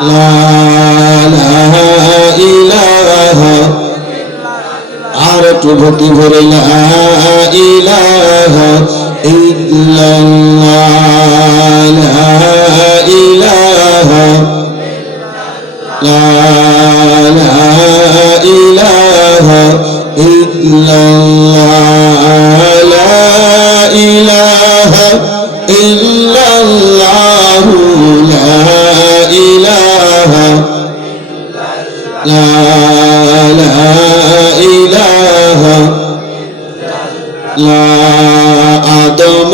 লা ইলাহা আর একটু ভক্তি ভরে লা ইলাহা ইল্লাল্লাহ লা ইলাহা লা ইলাহা ইল্লাল্লাহ লা ইলাহা ইল্লাল্লাহ লা ইলাহা লা ইলাহা লা আদম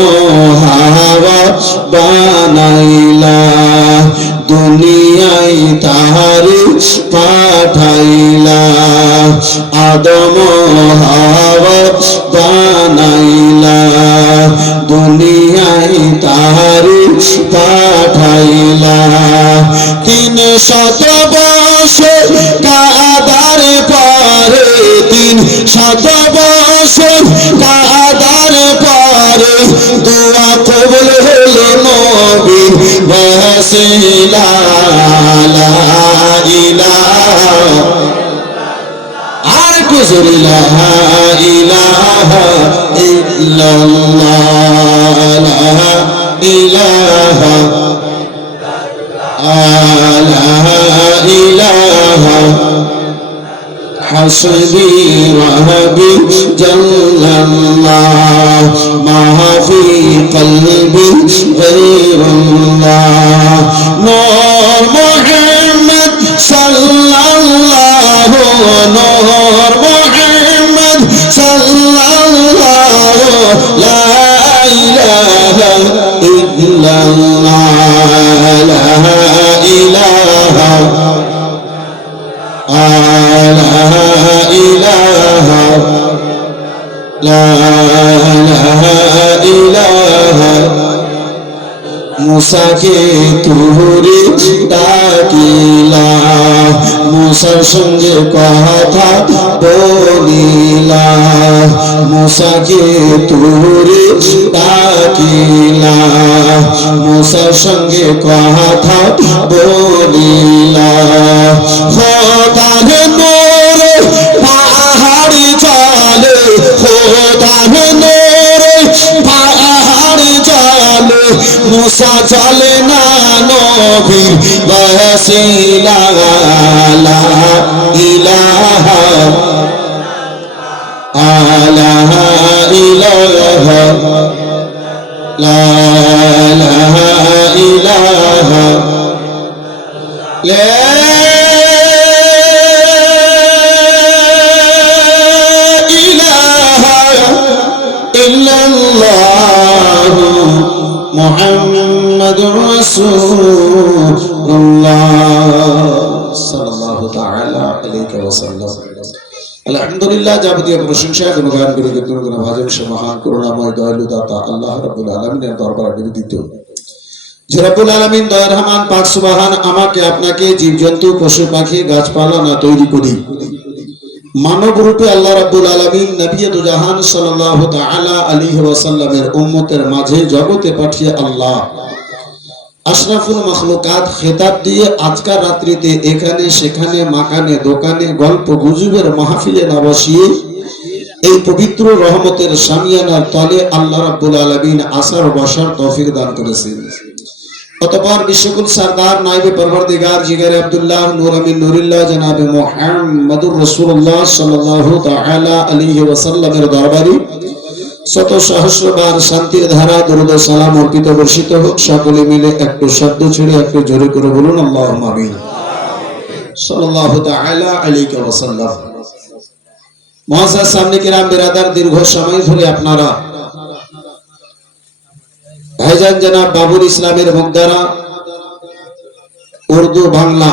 হাওয়া বানাইলা দুনিয়ায় তাহারে পাঠাইলা আদম হাওয়া বানাইলা দুনিয়ায় তাহারে পাঠাইলা 300 বছর কাদার পরে 300 বছর কাদার পরে দোয়া কবুল হলো নবীর ওয়াসিলা লা ইলাহা আর কুজুরি লা ইলাহা ইল্লাল্লাহ লা ইলাহা ইলাহা হাসবি ওয়াহবি জাল্লাল্লাহ মা ফি কলবি গায়রুল্লাহ নূর মুহাম্মদ সাল্লাল্লাহু নূর মুহাম্মদ সাল্লাল্লাহু লা ইলাহা ইল্লাল্লাহ লা ইলাহা মুসাকে তুহরে ডাকিলা মুসার সঙ্গে কথা বলিলা মুসাকে তুহরে ডাকিলা মুসার সঙ্গে কথা বলিলা খোদার নূরে পাহাড় চলে খোদার নূরে পাহাড় চলে মুসা চলে না নবীর ওয়াসিলা লা ইলাহা ইলাহা লা ইলাহা লা মুহাম্মাদুর রাসূলুল্লাহ সাল্লাল্লাহু তাআলা আলাইহি ওয়াসাল্লাম আলহামদুলিল্লাহ যাবতীয় প্রশংসা গুণগান করে কীর্তন ভাজন সে মহান করুণাময় দয়ালু দাতা আল্লাহ রাব্বুল আলামিনের দরবারে নিবেদিত যে রাব্বুল আলামিন দয়ার রহমান পাক সুবহান আমাকে আপনাকে জীবজন্তু পশু পাখি গাছপালা না তৈরি করি মানব রূপে আল্লাহ রাব্বুল আলামিন নবী দু জাহান সাল্লাল্লাহু তাআলা আলাইহি ওয়াসাল্লামের উম্মতের মাঝে জগতে পাঠিয়ে আল্লাহ আশরাফুল মাখলুকাত খেতাব দিয়ে আজকের রাত্রিতে এখানে সেখানে মাকানে দোকানে গল্প গুজবের মাহফিলে না বসিয়ে এই পবিত্র রহমতের সামিয়ানার তলে আল্লাহ রাব্বুল আলামিন আসার বসার তৌফিক দান করেছেন অতঃপর বিশ্বকুল সরদার নায়েবে পরওয়ারদিগার জিগরে আব্দুল্লাহ নূর আমিন নুরুল্লাহ জনাবে মুহাম্মদুর রাসূলুল্লাহ সাল্লাল্লাহু তাআলা আলাইহি ওয়াসাল্লামের দরবারে শত সহস্রবার শান্তির ধারা দরুদ ও সালাম অর্পিত বর্ষিত হোক সকলে মিলে একটু শব্দ ছেড়ে একটু জোরে করে বলুন আল্লাহুম্মা আমিন সাল্লাল্লাহু তাআলা আলাইহি ওয়াসাল্লাম মুআজ্জাজ সামনে কিরাম বিরাদার দীর্ঘ সময় ধরে আপনারা ভাইজান জনাব বাবুল ইসলামের মুখদারা উর্দু বাংলা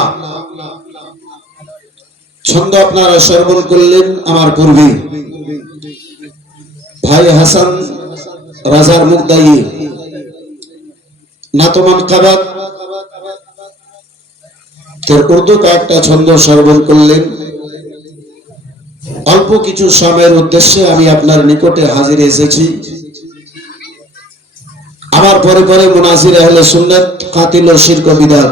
ছন্দ আপনারা শ্রবণ করলেন আমার পূর্বে ভাই হাসান রাজার মুকদাই নাতমান কাবাত উর্দু কয়েকটা ছন্দ শ্রবণ করলেন অল্প কিছু সময়ের উদ্দেশ্যে আমি আপনার নিকটে হাজির এসেছি আমার পরে পরে মুনাজির আহলে সুন্নাত কাতিল ও শিরক ও বিদআত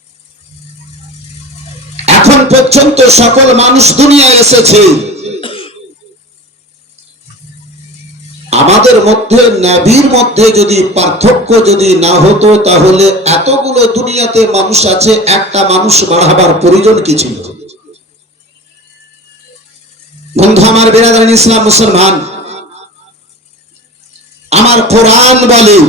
পর্যন্ত সকল মানুষ দুনিয়ায় এসেছে, আমাদের মধ্যে নবীর মধ্যে যদি পার্থক্য যদি না হতো তাহলে এতগুলো দুনিয়াতে মানুষ আছে, একটা মানুষ বাড়াবার প্রয়োজন কি ছিল? বন্ধু আমার, বিরাদার ইসলাম মুসলমান, আমার কোরআন বলে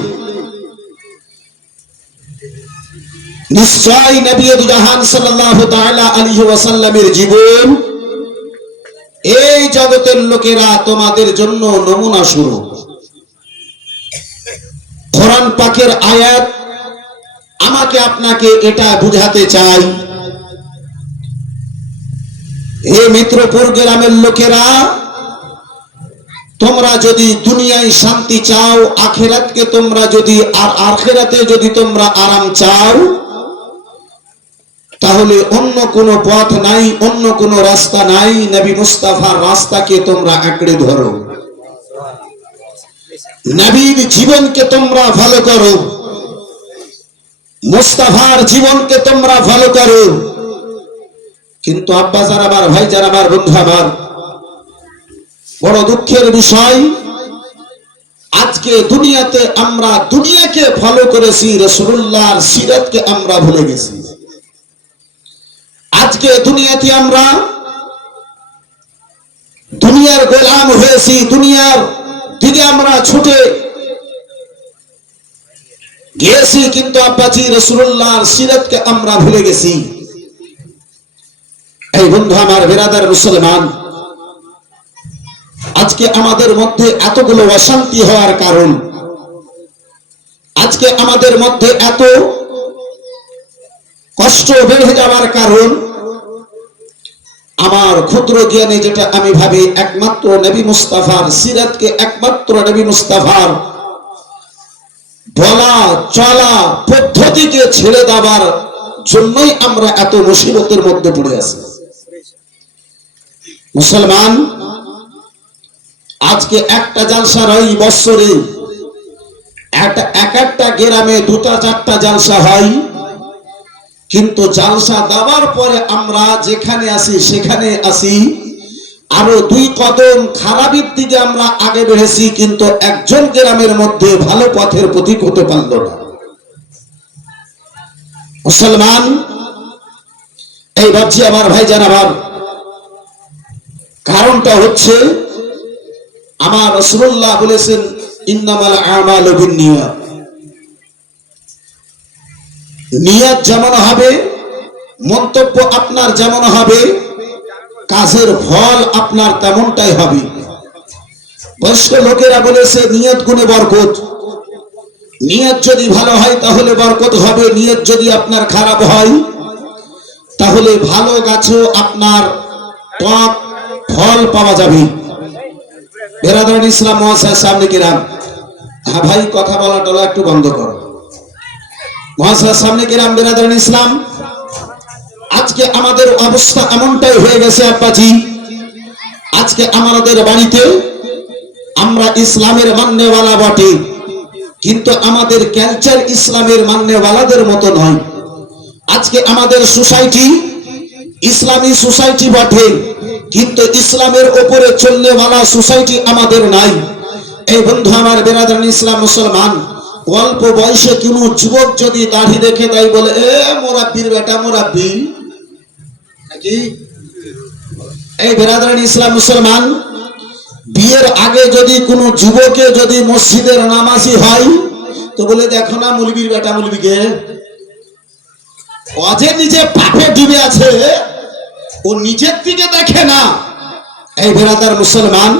নিশ্চয় নবী দু জাহান সাল্লাল্লাহু তাআলা আলাইহি ওয়াসাল্লামের জীবন এই জগতের লোকেরা তোমাদের জন্য নমুনা স্বরূপ। কোরআন পাকের আয়াত আমাকে আপনাকে এটা বুঝাতে চাই, হে মিত্রপুর গ্রামের লোকেরা, তোমরা যদি দুনিয়ায় শান্তি চাও, আখিরাতকে তোমরা যদি আখিরাতে যদি তোমরা আরাম চাও, তাহলে অন্য কোনো পথ নাই, অন্য কোনো রাস্তা নাই, নবী মুস্তাফার রাস্তাকে তোমরা আঁকড়ে ধরো, নবীর জীবনকে তোমরা ফলো করো, মুস্তাফার জীবনকে তোমরা ফলো করো। কিন্তু আব্বা যারা আমার, ভাই যারা আমার, বন্ধু আমার, বড় দুঃখের বিষয়, আজকে দুনিয়াতে আমরা দুনিয়াকে ফলো করেছি, রাসূলুল্লাহর সিরাতকে আমরা ভুলে গেছি। আজকে দুনিয়াতে আমরা দুনিয়ার গোলাম হয়েছি, দুনিয়ার দিকে আমরা ছুটে গিয়েছি, কিন্তু আব্বাজি রাসূলুল্লাহর সিরাতকে আমরা ভুলে গেছি। এই বন্ধু আমার, বিরাদার মুসলমান, আজকে আমাদের মধ্যে এতগুলো অশান্তি হওয়ার কারণ, আজকে আমাদের মধ্যে এত কষ্ট বেড়ে যাওয়ার কারণ, আমার ক্ষুদ্র জ্ঞানে যেটা আমি ভাবি, একমাত্র নবী মুস্তাফার সিরাতকে, একমাত্র নবী মুস্তাফার বলা চলা পদ্ধতিকে ছেড়ে দেওয়ার জন্যই আমরা এত মুসিবতের মধ্যে পড়ে আছি। মুসলমান, আজকে একটা জালসার হয় বছরে, এক একটা গ্রামে 2টা-4টা জালসা হয়, কিন্তু জালসা দেওয়ার পরে আমরা যেখানে আসি সেখানে আসি আরো 2 কদম খারাপের দিকে আমরা আগে বেড়েছি, কিন্তু একজন গ্রামের মধ্যে ভালো পথের প্রতীক হতে পারল না। মুসলমান, এই ভাবছি আমার ভাই জানাবার কারণটা হচ্ছে, আমার রাসূলুল্লাহ বলেছেন ইন্নামাল আমালু বিন্নিয়াত, নিয়ত যেমন হবে, মন্তব্য আপনার যেমন হবে, কাজের ফল আপনার তেমনটাই হবে। বয়স্ক লোকেরা বলেছে নিয়ত গুণে বরকত, নিয়ত যদি ভালো হয় তাহলে বরকত হবে, নিয়ত যদি আপনার খারাপ হয় তাহলে ভালো গাছেও আপনার টক ফল পাওয়া যাবে। বেরাদার ইসলাম মহাশয় সামনে কিরাম, হ্যাঁ ভাই কথা বলা টলা একটু বন্ধ করো। মহাশয় সামনে কিরাম, বেরাদার ইসলাম, আজকে আমাদের অবস্থা এমনটাই হয়ে গেছে আব্বাজি, আজকে আমাদের বাড়িতে আমরা ইসলামের মান্যওয়ালা বটে, কিন্তু আমাদের কালচার ইসলামের মান্যওয়ালাদের মতো নয়। আজকে আমাদের সোসাইটি ইসলামী সোসাইটি বটে, কিন্তু ইসলামের উপরে চলনেওয়ালা সোসাইটি আমাদের নাই। এই বন্ধু আমার, বেরাদার ইসলাম মুসলমান, অল্প বয়সে কোন যুবক যদি দাড়ি রেখে দেয়, বলে এ মোরাব্বির বেটা মোরাব্বি নাকি। এই বেরাদার ইসলাম মুসলমান, বিয়ের আগে যদি কোনো যুবকে যদি মসজিদের নামাজি হয় তো বলে দেখো না মুলবির বেটা মুলবিকে, অজে নিজে পাপে ডুবে আছে, ও নিজের দিকে দেখে না। এই বেরাদার মুসলমান,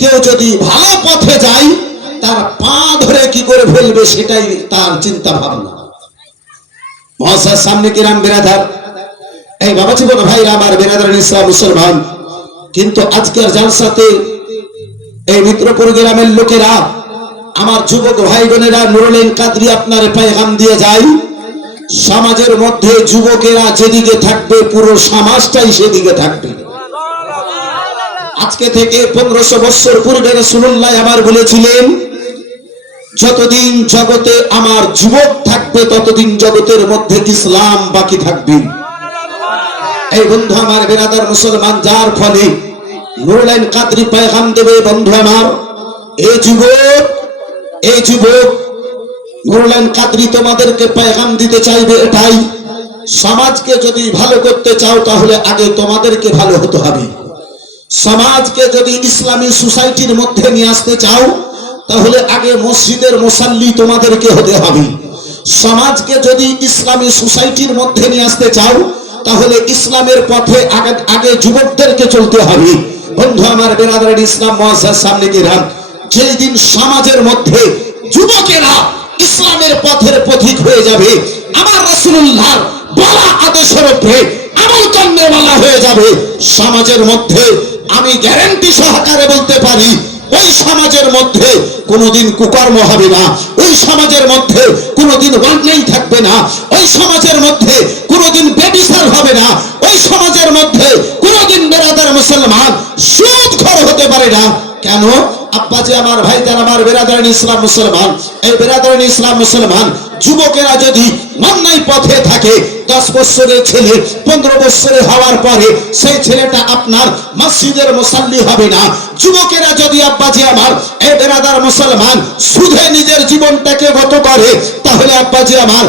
কেউ যদি ভালো পথে যায় তার পা ধরে কি করে ফেলবে সেটাই তার চিন্তা ভাবনা। মহাশয় সামনে কিরাম, বেরাদার, এই বাবা জীবন ভাইরা আমার, বেরাদার ইসলাম মুসলমান, কিন্তু আজকের জালসাতে এই মিত্রপুর গ্রামের লোকেরা, আমার যুবক ভাই বোনেরা, নুরুল কাদরি আপনার পেগাম দিয়ে যায়, সমাজের মধ্যে যুবকেরা যেদিকে থাকবে পুরো সমাজটাই সেদিকে থাকবে। আজকে থেকে 1500 বছর পূর্বে রাসূলুল্লাহ আবার বলেছিলেন, যতদিন জগতে আমার যুবক থাকবে ততদিন জগতের মধ্যে ইসলাম বাকি থাকবে। এই বন্ধু আমার বিরাদার মুসলমান, যার ফলে নুরুল কাদরি পেগাম দেবে বন্ধু আমার। এই যুবক নুরুল কাদরি তোমাদেরকে পেগাম দিতে চাইবে এটাই, সমাজকে যদি ভালো করতে চাও তাহলে আগে তোমাদেরকে ভালো হতে হবে। সমাজকে যদি ইসলামী সোসাইটির মধ্যে নিয়ে আসতে চাও তাহলে আগে মসজিদের মুসাল্লি তোমাদেরকে হতে হবে। সমাজকে যদি ইসলামী সোসাইটির মধ্যে নিয়ে আসতে চাও তাহলে ইসলামের পথে আগে যুবকদেরকে চলতে হবে। বন্ধু আমার বিরাদরান ইসলাম মুআজ্জাজ সামনে কিরাম, যেই দিন সমাজের মধ্যে যুবকেরা ইসলামের পথের পথিক হয়ে যাবে, আমার রাসূলুল্লাহর বলা আদেশের উপরে আমল করনেওয়ালা হয়ে যাবে, সমাজের মধ্যে আমি গ্যারান্টি সহকারে বলতে পারি ওই সমাজের মধ্যে কোনোদিন কুকর্ম হবে না, ওই সমাজের মধ্যে কোনোদিন অন্যায় থাকবে না, ওই সমাজের মধ্যে কোনোদিন ব্যভিচার হবে না, ওই সমাজের মধ্যে কোনোদিন বেরাদার মুসলমান সুদখোর হতে পারে না। কেন? আব্বাজি আমার, ভাইজান আমার, বেরাদারান ইসলাম মুসলমান, এই বেরাদারান ইসলাম মুসলমান যুবকেরা যদি অন্যায় পথে থাকে, 10 বছরের ছেলে 15 বছরের হওয়ার পরে সেই ছেলেটা আপনার মসজিদের মুসাল্লি হবে না। যুবকেরা যদি আব্বাজি আমার, এই বেরাদার মুসলমান সুদে নিজের জীবনটাকে গত করে, তাহলে আব্বাজি আমার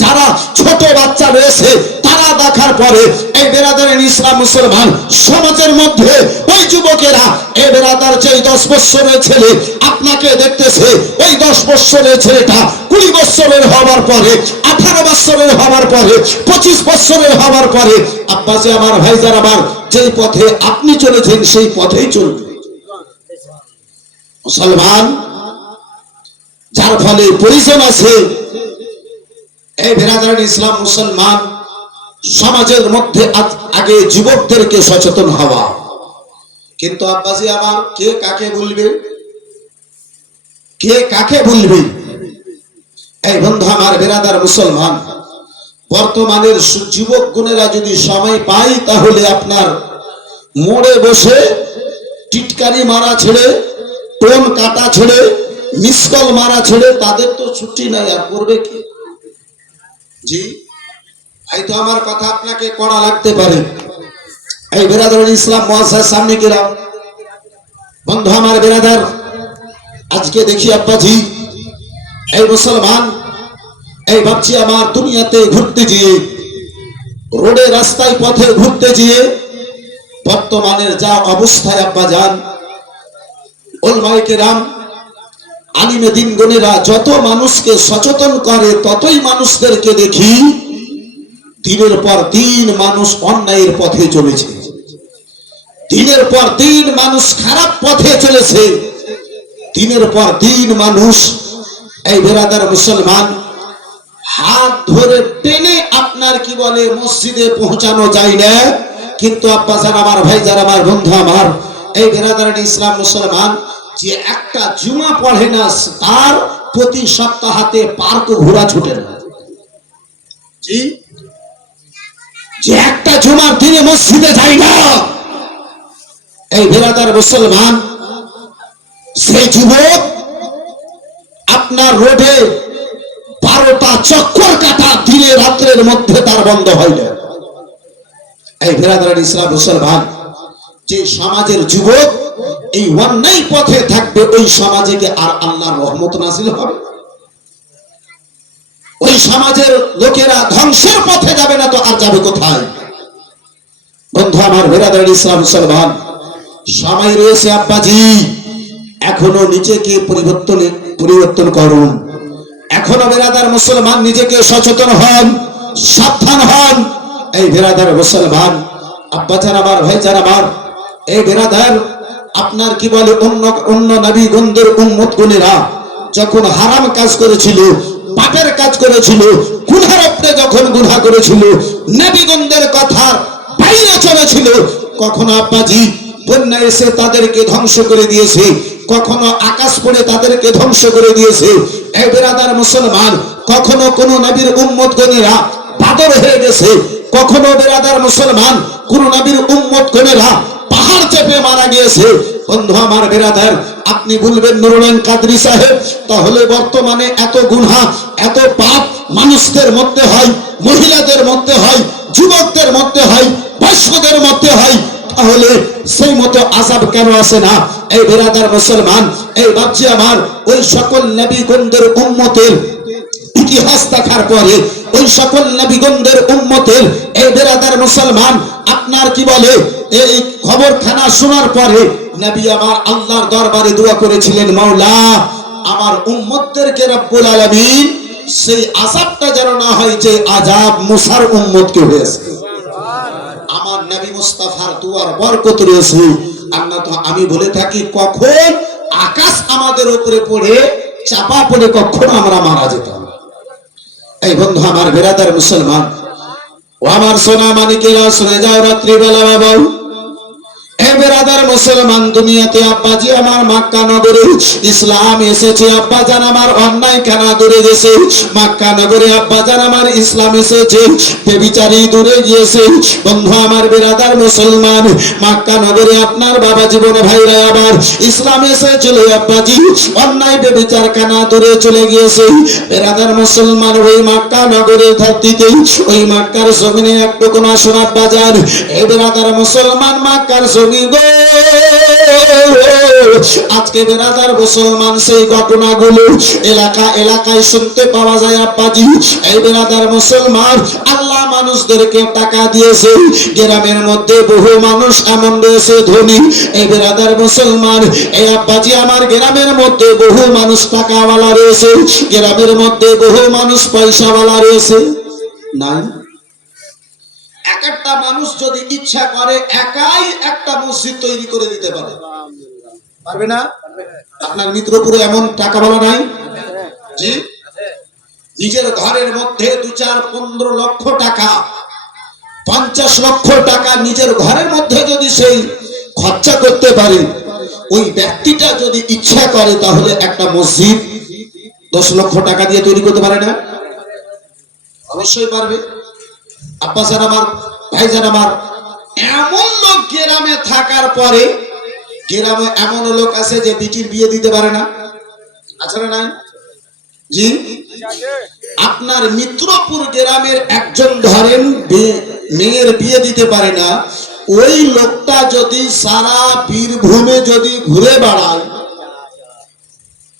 যারা ছোট বাচ্চা রয়েছে তারা দেখার পরে এই বেরাদারান ইসলাম মুসলমান সমাজের মধ্যে ওই যুবকেরা, এই বেরাদার যে 10 বছরের ছেলে আপনাকে দেখতেছে, ওই 10 বছরের ছেলেটা 20 বছরের হওয়ার পরে, 18 বছরের হওয়ার পরে, 25 বছরের হওয়ার পরে আব্বাজি আমার, ভাইজান আমার, যেই পথে আপনি চলেছেন সেই পথেই চলবে মুসলমান। যার ফলে পরিজন আছে এই বেরাদারান ইসলাম মুসলমান সমাজের মধ্যে আগে যুবকদেরকে সচেতন হওয়া। কিন্তু আব্বাজি আমার, কে কাকে বলবে, কে কাকে বলবে? এই বন্ধু আমার বেরাদার মুসলমান, বর্তমানের যুবক গুণেরা যদি সময় পায় তাহলে আপনার মোড়ে বসে টিটকারি মারা ছেড়ে, টোন কাটা ছেড়ে, মিসকল মারা ছেড়ে, তাদের তো ছুটি নাই, আর করবে কি? জি, এই তো আমার কথা আপনাকে কড়া লাগতে পারে। এই বেরাদারান ইসলাম মুআজ্জাজ সামনে কিরাম, বন্ধু আমার বেরাদার, আজকে দেখি আব্বাজি এই মুসলমান, এই ভাবছি আমার দুনিয়াতে ঘুরতে গিয়ে, রোডে রাস্তায় পথে ঘুরতে গিয়ে বর্তমানের যা অবস্থায় আব্বাজান, উলামায়ে কেরাম, আলিমে দ্বীন গণেরা যত মানুষকে সচেতন করে ততই মানুষদেরকে দেখি দিনের পর দিন মানুষ অন্যায়ের পথে চলেছে, দিনের পর দিন মানুষ খারাপ পথে চলেছে, দিনের পর দিন মানুষ, এই বেরাদার মুসলমান, হাত ধরে টেনে আপনার কি বলে মসজিদে পৌঁছানো যায় না। কিন্তু আব্বাজান আমার, ভাইজান আমার, বন্ধু আমার, এই বেরাদারান ইসলাম মুসলমান যে একটা জুমা পড়ে না তার প্রতি সপ্তাহে পার্ক ঘোরা ছুটে না। জি, যে একটা জুমার দিনে মসজিদে যায় না, এই বেরাদার মুসলমান, সেই যুবক আপনার রোডে 12টা চক্কর কাটা দিনে রাত্রের মধ্যে তার বন্ধ হয় না। এই বেরাদারান ইসলাম মুসলমান, যে সমাজের যুবক এই অন্যায় পথে থাকবে ওই সমাজে কি আর আল্লাহর রহমত নাযিল হবে? ওই সমাজের লোকেরা ধ্বংসের পথে যাবে না তো আর যাবে কোথায়? বন্ধু আমার বেরাদারান ইসলাম মুসলমান, সময় রয়েছে আব্বাজি, এখনো নিজেকে পরিবর্তন করুন, এখনো বেরাদার মুসলমান নিজেকে সচেতন হন, সাবধান হন। এই বেরাদার মুসলমান, আব্বাজান আমার, ভাইজান আমার, এই বেরাদার আপনার কি বলে অন্য নবীগণদের উম্মত গুণেরা যখন হারাম কাজ করেছিল, পাপের কাজ করেছিল, গুনার উপরে যখন গুনাহ করেছিল, নবীগণদের কথা বাইরে চলেছিল, কখনো আব্বাজি বন্যা এসে তাদেরকে ধ্বংস করে দিয়েছে, কখনো আকাশ পড়ে তাদেরকে ধ্বংস করে দিয়েছে। এই বেরাদার মুসলমান, কখনো কোন নবীর উম্মত গণেরা বাদর হয়ে গেছে, কখনো বেরাদার মুসলমান কোন নবীর উম্মত গণেরা পাহাড় চেপে মারা গিয়েছে। বন্ধু আমার বেরাদার, আপনি বলবেন নুরুল কাদরি সাহেব, তাহলে বর্তমানে এত গুনাহ, এত পাপ মানুষদের মধ্যে হয়, মহিলাদের মধ্যে হয়, যুবকদের মধ্যে হয়, বয়স্কদের মধ্যে হয়, তাহলে সেই মতো আযাব কেন আসে না? এই বিরাদার মুসলমান, এই বাপজি আমার, ওই সকল নবীগণদের উম্মতের ইতিহাস দেখার পরে, ওই সকল নবীগণদের উম্মতের এই বিরাদার মুসলমান, আপনার কি বলে, এই খবরখানা শোনার পরে নবী আমার আল্লাহর দরবারে দোয়া করেছিলেন, মাওলা আমার উম্মতদেরকে রব্বুল আলামিন সেই আযাবটা যেন না হয় যে আযাব মুসার উম্মতকে হয়েছে। আমার নবী মুস্তাফার দুয়ার বরকত রয়েছে। আমি বলে থাকি, কখন আকাশ আমাদের উপরে পড়ে চাপা পড়ে কখন আমরা মারা যেতাম। এই বন্ধু আমার, বিরাদার মুসলমান ও আমার সোনা মানিকেরা, শুনে যাও রাত্রিবেলা বাবা, এই বিরাদার মুসলমান, দুনিয়াতে আব্বাজি আমার মক্কা নগরে ইসলাম এসেছে, আব্বাজান আমার অন্যায় খানা দূরে গেছে। মক্কা নগরে আব্বাজান আমার ইসলাম এসেছে, বেবিচারি দূরে গিয়েছে। বন্ধু আমার বিরাদার মুসলমান, মক্কা নগরে আপনার বাবা জীবন ভাইরা আবার ইসলাম এসেছিল, আব্বাজি অন্যায় বেবিচার খানা দূরে চলে গিয়েছে। বিরাদার মুসলমান, ওই মক্কা নগরের ধরতিতে, ওই মক্কার জমিনে একটুকু না সোনার বাজার। এই বিরাদার মুসলমান, মক্কার আজকে বিরাদার মুসলমান সেই ঘটনাগুলো এলাকায় শুনতে পাওয়া যায়। আব্বাজি এই বিরাদার মুসলমান, আল্লাহ মানুষদেরকে টাকা দিয়েছে, গ্রামের মধ্যে বহু মানুষ এমন রয়েছে ধনী। এই বিরাদার মুসলমান, এই আব্বাজি আমার, গ্রামের মধ্যে বহু মানুষ টাকাওয়ালা রয়েছে, গ্রামের মধ্যে বহু মানুষ পয়সাওয়ালা রয়েছে। নাই, এক একটা মানুষ যদি ইচ্ছা করে একাই একটা মসজিদ তৈরি করে দিতে পারে, পারবে না? আপনার মিত্রপুরে এমন টাকাওয়ালা নাই? জি, নিজের ঘরের মধ্যে 2-4-15 লক্ষ টাকা, 50 লক্ষ টাকা নিজের ঘরের মধ্যে যদি সেই খরচা করতে পারে, ওই ব্যক্তিটা যদি ইচ্ছা করে, তাহলে একটা মসজিদ 10 লক্ষ টাকা দিয়ে তৈরি করতে পারে না? অবশ্যই পারবে। আব্বাজান আমার, ভাইজান আমার, এমন লোক গ্রামে থাকার পরে, গ্রামে এমন লোক আছে যে বিটির বিয়ে দিতে পারে না, আছে না নাই? জি, আপনার মিত্রপুর গ্রামের একজন ধরেন মেয়ের বিয়ে দিতে পারে না, ওই লোকটা যদি সারা বীরভূমে যদি ঘুরে বেড়ায়,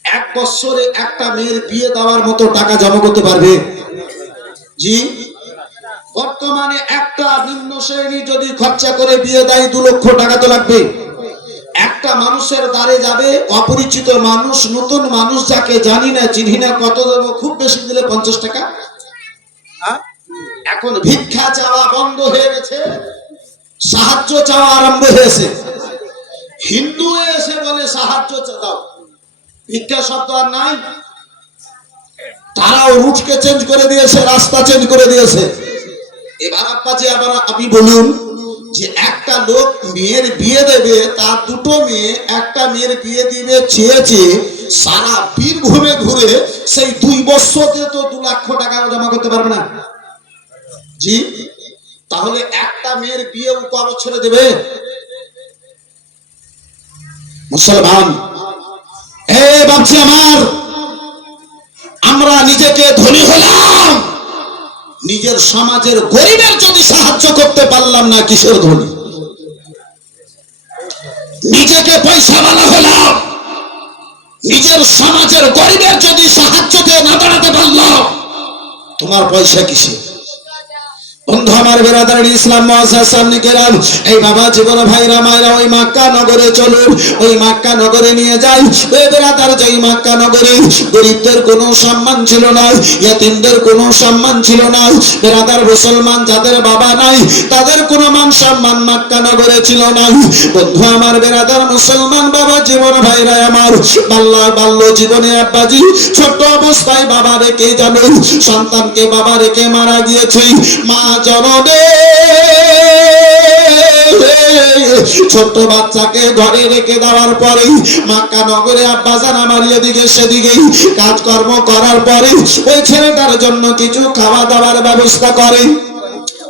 1 বছরে একটা মেয়ের বিয়ে দেওয়ার মতো টাকা জমা করতে পারবে? জি, বর্তমানে একটা নিম্ন শ্রেণী যদি খরচা করে বিয়ে দেয় 2 লক্ষ টাকা তো লাগবে। একটা মানুষের দ্বারে যাবে, অপরিচিত মানুষ, নতুন মানুষ, যাকে জানি না চিনি না, কত দেবো? খুব বেশি দিলে 50 টাকা। এখন ভিক্ষা চাওয়া বন্ধ হয়ে গেছে, সাহায্য চাওয়া আরম্ভ হয়েছে। হিন্দু এসে বলে সাহায্য দাও, ভিক্ষা শব্দ আর নাই। তারাও রুটকে চেঞ্জ করে দিয়েছে, রাস্তা চেঞ্জ করে দিয়েছে। এবার আব্বাজি আবার আপনি বলুন যে একটা লোক মেয়ের বিয়ে দেবে, তার 2টো মেয়ে, একটা মেয়ের বিয়ে দিবে চেয়েছে, সারা বীরভূমে ঘুরে সেই 2 বছরে তো 2 লক্ষ টাকা জমা করতে পারবে না। জি, তাহলে একটা মেয়ের বিয়ে ক বছরে দেবে? মুসলমান, এই বাপজি আমার, আমরা নিজেকে ধনী হলাম, নিজের সমাজের গরিবের যদি সাহায্য করতে পারলাম না, কিসের ধনী? নিজেকে পয়সাওয়ালা হলাম, নিজের সমাজের গরিবের যদি সাহায্য দিয়ে না দাঁড়াতে পারলাম, তোমার পয়সা কিসে? বন্ধু আমার, বিরাদার ইসলাম মুআজ্জাজ সামনে কেরাম, এই বাবা জীবন ভাইরা মায়েরা, ওই মক্কা নগরে চলুন, ওই মক্কা নগরে নিয়ে যাই। ওই বিরাদার, যেই মক্কা নগরে গরিবদের কোনো সম্মান ছিল না, ইয়েতিমদের কোনো সম্মান ছিল না। বিরাদার মুসলমান, যাদের বাবা নাই তাদের কোনো মান সম্মান মক্কা নগরে ছিল না। বন্ধু আমার, বিরাদার মুসলমান, বাবা জীবন ভাইরা আমার, বাল্য জীবনে আব্বাজি ছোট অবস্থায় বাবা রেখে জানো, সন্তানকে বাবা রেখে মারা গিয়েছে। মা জনবে ছোট বাচ্চাকে ঘরে রেখে দেওয়ার পরে মক্কা নগরে আব্বাজান আমার এদিকে সেদিকে কাজকর্ম করার পরে ওই ছেলেটার জন্য কিছু খাওয়া দাওয়ার ব্যবস্থা করে।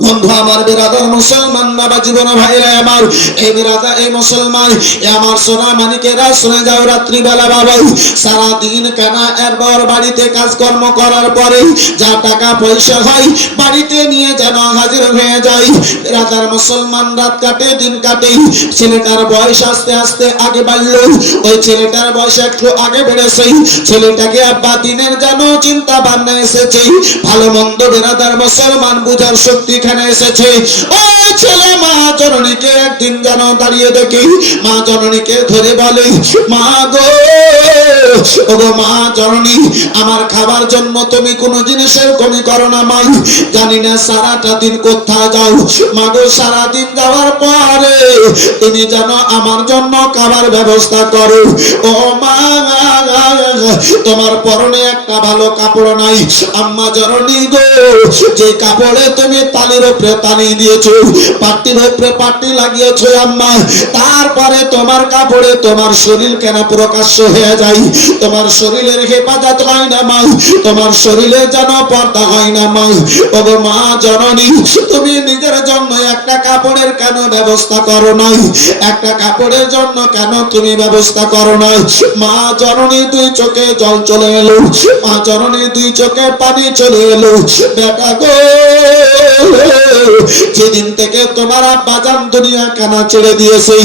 বন্ধু আমার, বিরাদার মুসলমান বাবা জীবন ভাইরা আমার, এই বিরাদা এই মুসলমান এ আমার সোনা মানিকেরা শুনে যাও, রাত্রি বেলা বাবা সারা দিন কেনা এরপর বাড়িতে কাজকর্ম করার পরে যা টাকা পয়সা হয় বাড়িতে নিয়ে যেন হাজির হয়ে যায়। বিরাদার মুসলমান রাত কাটে দিন কাটে, ছেলেটার বয়স আস্তে আস্তে আগে বাড়ল, ওই ছেলেটার বয়স একটু আগে বেড়েছে, ছেলেটাকে আব্বা দিনের যেন চিন্তা ভাবনা এসেছে, ভালো মন্দ বিরাদার মুসলমান বুঝার শক্তি এখানে এসেছে। ওই ছেলে মা জননীকে একদিন যেন দাঁড়িয়ে দেখি, মা জননীকে ধরে বলে, মা গো, ওগো মা জননী, আমার খাবার জন্য তুমি কোনো জিনিসের কমি করো না মা, জানি না সারাটা দিন কোথায় যাও মা গো, সারাদিন যাওয়ার পরে তুমি যেন আমার জন্য খাবার ব্যবস্থা করো। ও মা, তোমার পরনে একটা ভালো কাপড় নাই আম্মা জননী গো, যে কাপড়ে তুমি তালির উপরে তালি দিয়েছো, পাট্টির উপরে পাট্টি লাগিয়েছো আম্মা, তারপরে তোমার কাপড়ে তোমার শরীর কেন প্রকাশ্য হয়ে যায়, তোমার শরীরের হেফাজত হয় না মা, তোমার শরীরে যেন পর্দা হয় না মা। ওগো মা জননী, তুমি নিজের জন্য একটা কাপড়ের কেন ব্যবস্থা করো নাই, একটা কাপড়ের জন্য কেন তুমি ব্যবস্থা করো না? মা জননী দুই চোখে জল চলে এলো, মা জননী দুই চোখে পানি চলে এলো। বেটা গো, যেদিন থেকে তোমার আব্বা জান দুনিয়া কানা ছেড়ে দিয়েছে,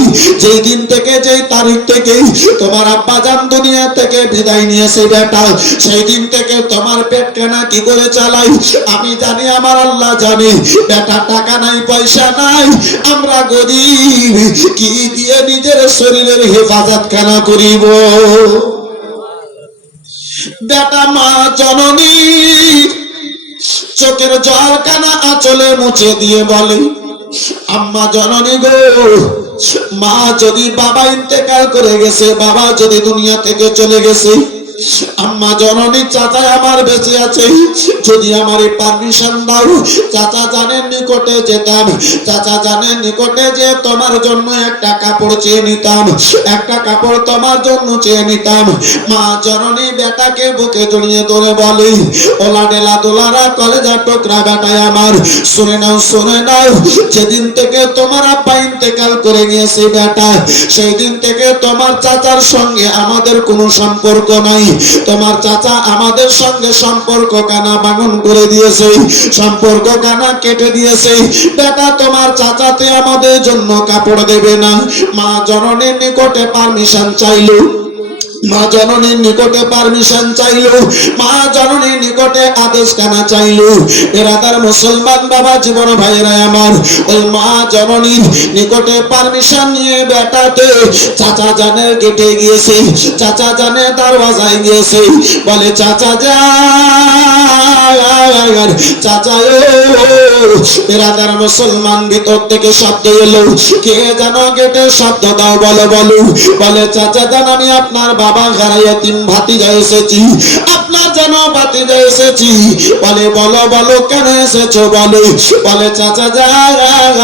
যেই দিন থেকে যেই তারিখ থেকে তোমার আব্বা জান দুনিয়া থেকে বিদায় নিয়েছে বেটা, সেই দিন থেকে তোমার পেট কানা কি করে চালাই আমি জানি, আমার আল্লাহ জানে। বেটা টাকা নাই পয়সা নাই, আমরা গরিব, কি দিয়ে নিজের শরীরের হেফাজত কেনা করিব? বেটা মা জননী চোখের জল কানা আঁচলে মুছে দিয়ে বলে, আম্মা জননী গো, মা যদি বাবা ইন্তেকাল করে গেছে, বাবা যদি দুনিয়া থেকে চলে গেছে, আম্মা জননী চাচা আমার বেঁচে আছে, যদি আমারে পারমিশন দাও চাচা জানের নিকটে যেতাম, চাচা জানের নিকটে যে তোমার জন্য একটা কাপড় চেয়ে নিতাম, একটা কাপড় তোমার জন্য চেয়ে নিতাম। মা জননী বেটাকে বুকে জড়িয়ে ধরে বলে, ওলা ডেলা দোলারা কলেজা টুকরা বেটায় আমার, শুনে নাও শুনে নাও, যেদিন থেকে তোমার আব্বা ইন্তেকাল করে গিয়েছে বেটা, সেই দিন থেকে তোমার চাচার সঙ্গে আমাদের কোনো সম্পর্ক নাই, তোমার চাচা আমাদের সঙ্গে সম্পর্ক কানা ভাঙন করে দিয়েছে, সম্পর্ক কানা কেটে দিয়েছে। বেটা তোমার চাচাতে আমাদের জন্য কাপড় দেবে না। মা জননীর নিকটে পারমিশন চাইলো, মা জননীর নিকটে পারমিশন চাইলো, মা জননীর নিকটে আদেশ কানা চাইলো। এরাদার মুসলমান বাবা জীবন ভাইরা আমার, ওই মা জননীর নিকটে পারমিশন নিয়ে বেটাতে চাচা জানের গেটে গিয়েছে, চাচা জানের দরওয়াজায় গিয়েছে, বলে চাচা যান, চাচা ও। এরাদার মুসলমান ভিতর থেকে শব্দ এলো, কে যেন গেটে শব্দ দাও, বলো বলো, বলে চাচা যান, আমি আপনার বাবা গারাইয়া তিন ভাতিজা এসেছি, আপনার যেন ভাতিজা এসেছি। বলে বলো বলো কেন এসেছো বলো, বলে চাচা যান,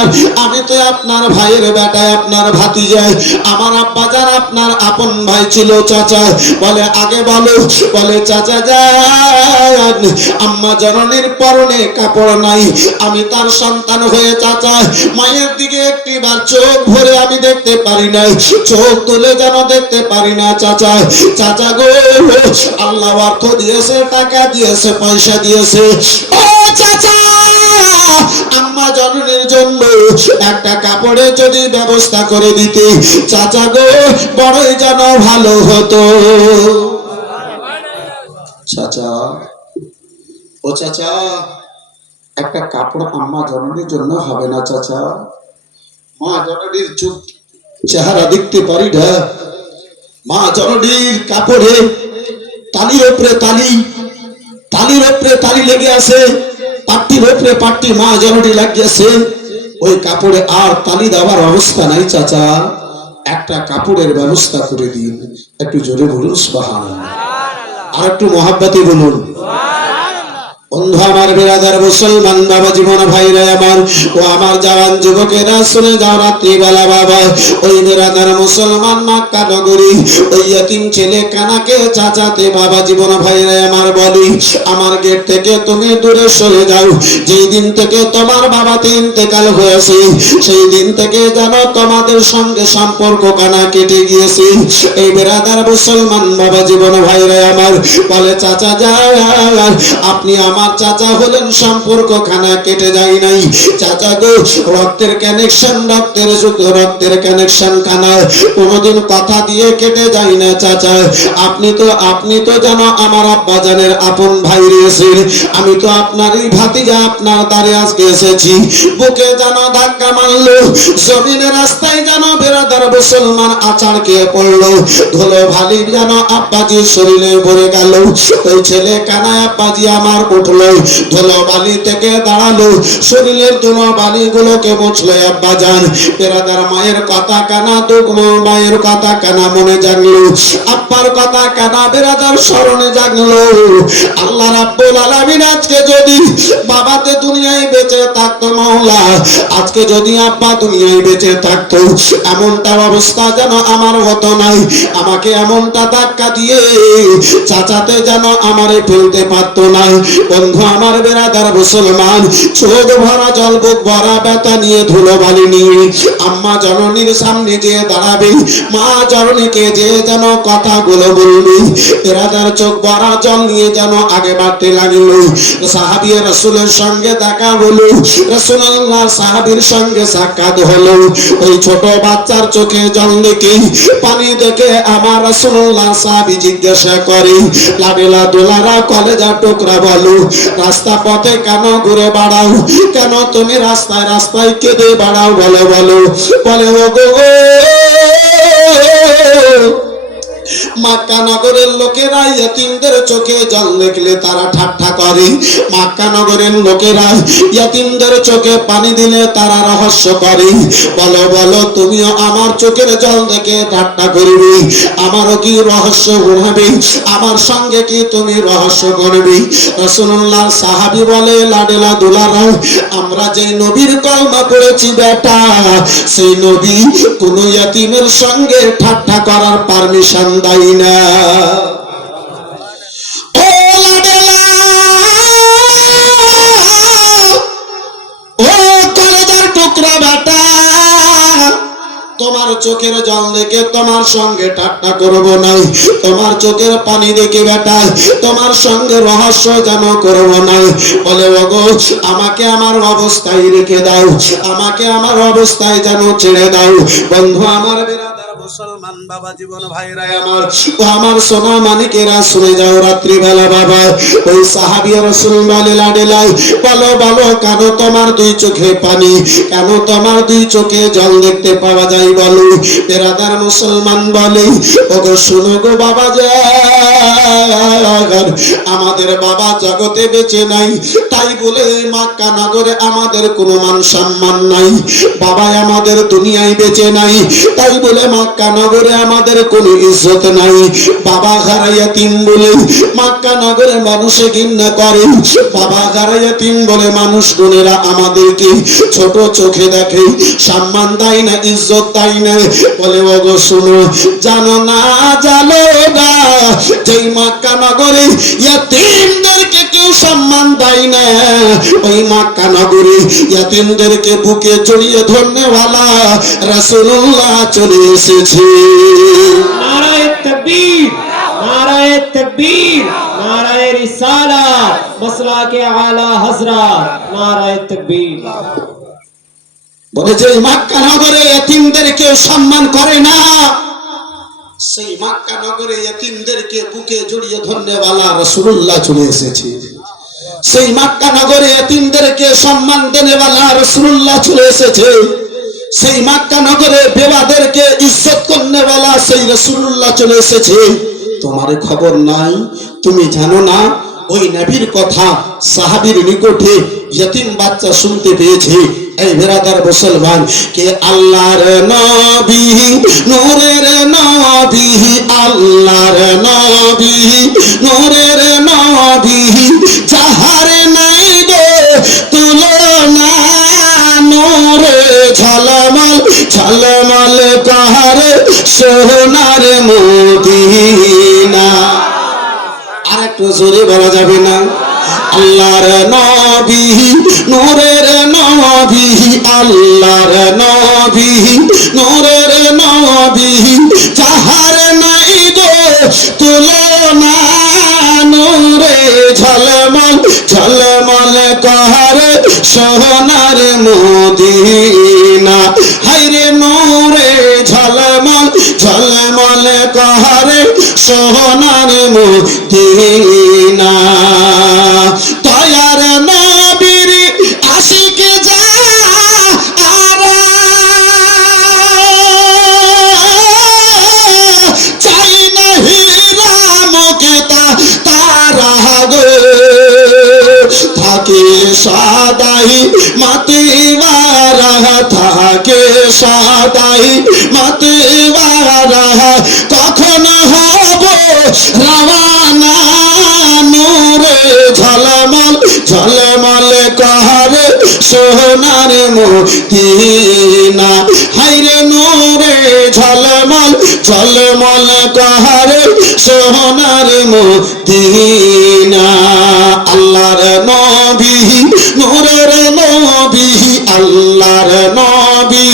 আমি তো আপনার ভাইয়ের বেটায়, আপনার ভাতিজায়, আমার আব্বা যান আপনার আপন ভাই ছিল চাচা। বলে আগে বলো, বলে চাচা যান, আম্মা জননীর পরনে কাপড় নাই, আমি তার সন্তান হয়ে চাচা মায়ের দিকে একটিবার চোখ ভরে আমি দেখতে পারি না, চোখ তুলে যেন দেখতে পারি না চাচা। চাচা গো, আল্লাহ অর্থ দিয়েছে, টাকা দিয়েছে, পয়সা দিয়েছে, ও চাচা, আম্মা জননীর জন্য একটা কাপড়ের যদি ব্যবস্থা করে দিতে চাচা গো, বড়ই যেন ভালো হতো। চাচা, ও চাচা, একটা কাপড় আম্মা জননীর জন্য হবে না চাচা? মা জননীর চোখ চেহারা দেখতে পারি না, মা জননীর কাপড়ে তালির উপরে তালি, তালির উপরে তালি লেগে আছে, পাট্টির উপরে পাট্টি মা জননী লাগিয়েছে, ওই কাপড়ে আর তালি দেওয়ার অবস্থা নাই চাচা, একটা কাপড়ের ব্যবস্থা করে দিন। একটু জোরে বলুন সুবহানাল্লাহ, আর একটু মহাব্বতে বলুন। বন্ধু আমার, বিরাদার মুসলমান বাবা, জীবন ভাইরা আমার, ও আমার জওয়ান যুবকেরা শুনে যাও রাত্রিবেলা বাবা, ওই বিরাদার মুসলমান মক্কা নগরী ওই ইয়তিম ছেলে কানাকে চাচাতে বাবা, জীবন ভাইরা আমার বলি, আমার গেট থেকে তুমি দূরে সরে যাও। যেই দিন থেকে তোমার বাবাতে ইন্তেকাল হয়েছে সেই দিন থেকে যেন তোমাদের সঙ্গে সম্পর্ক কানা কেটে গিয়েছে। এই বিরাদার মুসলমান বাবা, জীবন ভাইরা আমার বলে, চাচা যাও, আপনি আমার চাচা হলেন, সম্পর্ক খানা কেটে যায় নাই। চাচা গো, রক্তের কানেকশন, রক্তের যুক্ত রক্তের কানেকশন খানা কোনোদিন কথা দিয়ে কেটে যায় না। চাচা আপনি তো জানো আমার আব্বা জানের আপন ভাই রয়েছে, আমি তো আপনারই ভাতিজা, আপনার দ্বারে আজকে এসেছি। বুকে জানো ধাক্কা মারলো, জমিনের রাস্তায় জানো বেরাদার মুসলমান আছাড় খেয়ে পড়লো, ধুলো ভালি যেন আব্বাজির শরীরে ভরে গেল। ওই ছেলে কানায় আব্বাজি আমার উঠলো, ধুলো বালি থেকে দাঁড়ালো, শরীরের ধুলো বালি গুলোকে মুছলো। আব্বা জান বেরাদার মায়ের কথা কানা, দুগ্ন মায়ের কথা কানা মনে জাগলো, আব্বার কথা কানা বেরাদার স্মরণে জাগলো। আল্লাহ রাব্বুল আলামিন আজকে যদি বাবাতে দুনিয়ায় বেঁচে থাকতো মাওলা, আজকে যদি আব্বা দুনিয়ায় বেঁচে থাকতো, এমনটা অবস্থা যেন আমার হতো নাই। আমাকে এমনটা ধাক্কা দিয়ে চাচাতে যেন আমারে ফেলতে পারতো না। বন্ধু আমার, বেরাদার মুসলমান, চোখ ভরা জল, বুক ভরা ব্যথা নিয়ে, ধুলো বালি নিয়ে আম্মা জননীর সামনে যেয়ে দাঁড়াবে, মা জননীকে যে যেন কথাগুলো বলবি, বেরাদার চোখ ভরা জল নিয়ে যেন আগে বাড়তে লাগিল। সাহাবী রাসূলের সঙ্গে দেখা হলো, রাসূলুল্লাহ সাহাবীর সঙ্গে সাক্ষাৎ হলো। ওই ছোট বাচ্চার চোখে জল দেখে, পানি দেখে আমার রাসূলুল্লাহ সাহাবী জিজ্ঞাসা করে, লাডেলা দোলারা কলেজা টুকরা বলো, রাস্তা পথে কেন ঘুরে বেড়াও, কেন তুমি রাস্তায় রাস্তায় কেঁদে বেড়াও, বলে বলে ও গো, মক্কা নগরের লোকেরা ইয়তিমদের চোখে জল দেখলে তারা ঠাট্টা করে, মক্কা নগরের লোকেরা ইয়তিমদের চোখে পানি দিলে তারা রহস্য করে। বলো তুমিও আমার চোখের জল দেখে ঠাট্টা করবে, আমারও কি রহস্য হবে, আমার সঙ্গে কি তুমি রহস্য করবে? রাসূলুল্লাহ সাহাবী বলে, লাডেলা দুলারা, আমরা যেই নবীর কলমা পড়েছি বেটা, সেই নবী কোন ইয়তিমের সঙ্গে ঠাট্টা করার পারমিশন দেয় না। ও লাডেলা, ও কলেজার টুকরা বেটা, তোমার চোখের জল দেখে তোমার সঙ্গে ঠাট্টা করব না, তোমার চোখের পানি দেখে বেটা তোমার সঙ্গে রহস্য যেন করব না। বলে ওগো, আমাকে আমার অবস্থায় রেখে দাও, আমাকে আমার অবস্থায় যেন ছেড়ে দাও। বন্ধু আমার, মুসলমান বাবা, জীবন ভাইরা আমার, ও আমার সোনা মানিকেরা শুনে যাও রাত্রিবেলা বাবা, ওই সাহাবী রাসূল বলে, লাডেলাই বলো কেন তোমার দুই চোখে পানি, কেন তোমার দুই চোখে জল দেখতে পাওয়া যায় বলো। বেরাদার মুসলমান বলে, ওগো শুনো গো বাবা জান, আমাদের বাবা জগতে বেঁচে নাই, তাই বলে মক্কা নগরে আমাদের কোনো মান সম্মান নাই। বাবা আমাদের দুনিয়ায় বেঁচে নাই, তাই বলে মক্কা নগরে আমাদের কোনো ইজ্জত নাই। বাবা ঘরে ইয়তিম বলে মক্কা নগরে মানুষে ঘৃণা করে, বাবা ঘরে ইয়তিম বলে মানুষ গুণেরা আমাদেরকে ছোট চোখে দেখে, সম্মান দেয় না, ইজ্জত দেয় না। বলে ওগো শুনো, জানো না যেই মক্কা নগরে ইয়তিমদেরকে কেউ সম্মান দেয় না, ওই মক্কা নগরে ইয়তিমদেরকে বুকে জড়িয়ে ধরনেওয়ালা রাসূলুল্লাহ চলে এসেছে। নারায়ে তাকবীর, নারায়ে তাকবীর, নারায়ে রিসালাত, মাসলাকে আলা হযরত, নারায়ে তাকবীর। বলে যে মক্কা নগরে ইয়তিমদেরকে সম্মান করে না, সেই মক্কা নগরে ইয়তিমদেরকে বুকে জড়িয়ে ধরনেওয়ালা রাসূলুল্লাহ চলে এসেছে। সেই মক্কা নগরে ইয়তিমদেরকে সম্মান দেনেওয়ালা রাসূলুল্লাহ চলে এসেছে। সেই মক্কা নগরে বেওয়াদেরকে ইজ্জত করনেওয়ালা সেই রাসূলুল্লাহ চলে এসেছে। তোমার খবর নাই, তুমি জানো না ওই নবীর কথা সাহাবীর নিকটে ইয়তিম বাচ্চা শুনতে পেয়েছে। এই বেরাদার মুসলমান, কে আল্লাহর নবী, নূরের নবী, আল্লাহর নবী, নূরের নবী, যাহার সোনার মদিনা। আর একটু জোরে বলা যাবে না? আল্লাহর নবী, নূরের নবী, আল্লাহর নবী, নূরের নবী, যাহার নাই গো তুলনা, নূরে ঝলমল ঝলমল করে সোনার মদিনা। হায়রে নূরে ঝলমল ঝলমল করে সোনার মদিনা। দয়ার নবীর আশিক যারা, চাই না হীরা মুক্তা তারা গো, থাকে সদাই মতিওয়ারা, থাকে সদাই মতিওয়ারা। কখন হব রওয়ানা, নূরে ঝলমল ঝলমল করে সোনার মদিনা। হায়রে নূরে ঝলমল ঝলমল করে সোনার মদিনা। আল্লাহর নবী, নূরের নবী, আল্লাহর নবী,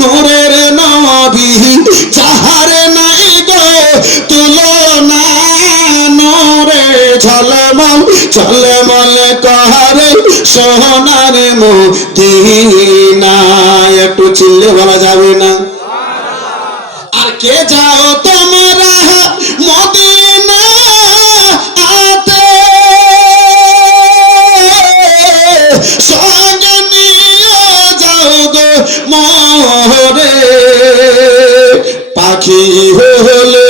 নূরের নবী, যাহার নাই গো তুলনা, নূরে ঝলমল ঝলমল করে সোনার মদিনা। একটু চিল্লে বলা যাবে না? আর কে যাও তোমরা মদিনা আতে, সঙ্গে নিয়ে যাও গো মোরে, পাখি হলে